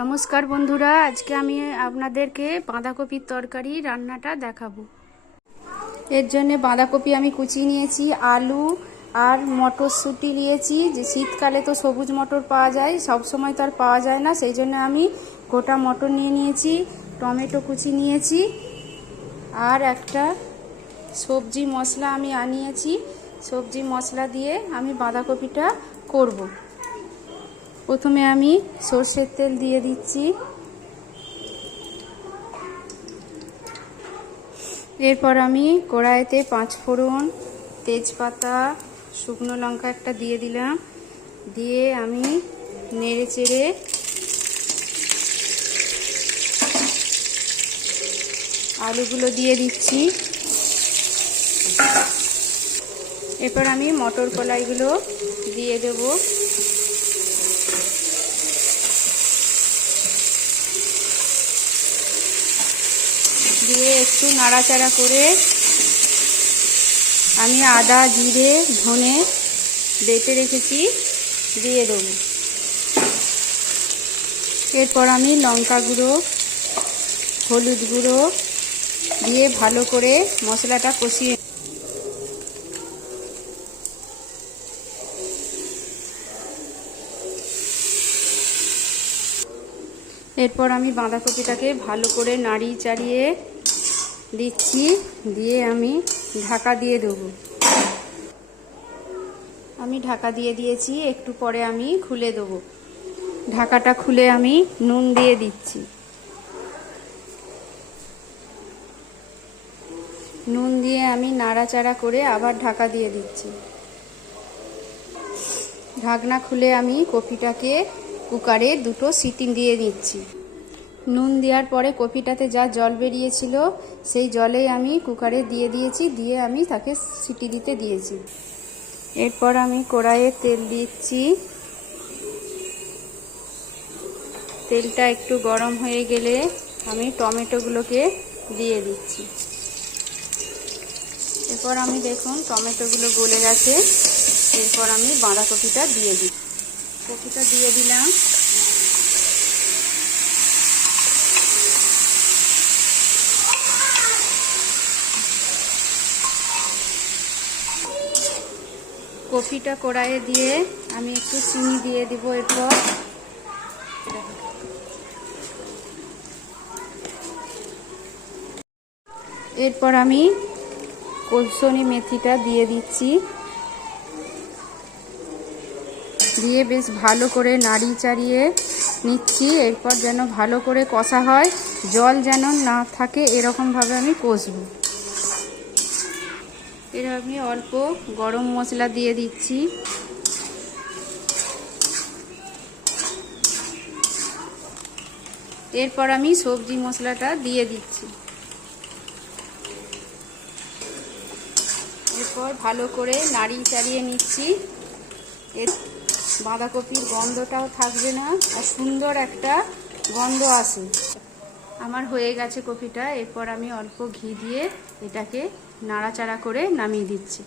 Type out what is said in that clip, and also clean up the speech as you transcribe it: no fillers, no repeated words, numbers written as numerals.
নমস্কার বন্ধুরা, আজকে আমি আপনাদেরকে বাঁধাকপির তরকারি রান্নাটা দেখাবো। এর জন্য বাঁধাকপি আমি কুচিয়ে নিয়েছি, আলু আর মটরশুঁটি নিয়েছি। যে শীতকালে তো সবুজ মটর পাওয়া যায়, সব সময় তো আর পাওয়া যায় না, সেই জন্য আমি গোটা মটর নিয়ে নিয়েছি। টমেটো কুচি নিয়েছি আর একটা সবজি মশলা আমি আনিয়েছি। সবজি মশলা দিয়ে আমি বাঁধাকপিটা করব। প্রথমে আমি সরষের তেল দিয়ে দিচ্ছি। এরপর আমি কড়াইতে 5 ফোড়ন, তেজপাতা, শুকনো লঙ্কা একটা দিয়ে দিলাম। দিয়ে আমি নেড়ে চেড়ে আলুগুলো দিয়ে দিচ্ছি। এরপর আমি মটর কলাইগুলো দিয়ে দেব। দিয়ে একটু নাড়াচাড়া করে আমি আদা, জিরে, ধনে বেটে রেখেছি দিয়ে দেবো। এরপর আমি লঙ্কা গুঁড়ো, হলুদ গুঁড়ো দিয়ে ভালো করে মশলাটা কষিয়ে এরপর আমি বাঁধাকপিটাকে ভালো করে নাড়িয়ে চাড়িয়ে দিচ্ছি। দিয়ে আমি ঢাকা দিয়ে দেবো। আমি ঢাকা দিয়ে দিয়েছি, একটু পরে আমি খুলে দেবো। ঢাকাটা খুলে আমি নুন দিয়ে দিচ্ছি। নুন দিয়ে আমি নাড়াচাড়া করে আবার ঢাকা দিয়ে দিচ্ছি। ঢাকনা খুলে আমি কপিটাকে কুকারে 2টো সিটি দিয়ে দিচ্ছি। নুন দেওয়ার পরে কপিটাতে যা জল বেরিয়েছিল সেই জলেই আমি কুকারে দিয়ে দিয়েছি। দিয়ে আমি তাকে সিটি দিতে দিয়েছি। এরপর আমি কড়াইয়ে তেল দিচ্ছি। তেলটা একটু গরম হয়ে গেলে আমি টমেটোগুলোকে দিয়ে দিচ্ছি। এরপর আমি দেখুন টমেটোগুলো গলে গেছে। এরপর আমি বাঁধাকপিটা দিয়ে দিই। কপিটা দিয়ে দিলাম। কপিটা কড়াইয়ে দিয়ে আমি একটু চিনি দিয়ে দিব। এরপর আমি কসুরি মেথিটা দিয়ে দিচ্ছি। দিয়ে বেশ ভালো করে নাড়িয়ে চাড়িয়ে নিচ্ছি। এরপর যেন ভালো করে কষা হয়, জল যেন না থাকে, এরকমভাবে আমি কষবো। এর আমি অল্প গরম মশলা দিয়ে দিচ্ছি। এরপর আমি সবজি মশলাটা দিয়ে দিচ্ছি। এরপর ভালো করে নাড়িয়ে চাড়িয়ে নিচ্ছি। এর বাঁধাকপির গন্ধটাও থাকবে না আর সুন্দর একটা গন্ধ আসে। আমার হয়ে গেছে কপিটা। এরপর আমি অল্প ঘি দিয়ে এটাকে নাড়াচাড়া করে নামিয়ে দিচ্ছি।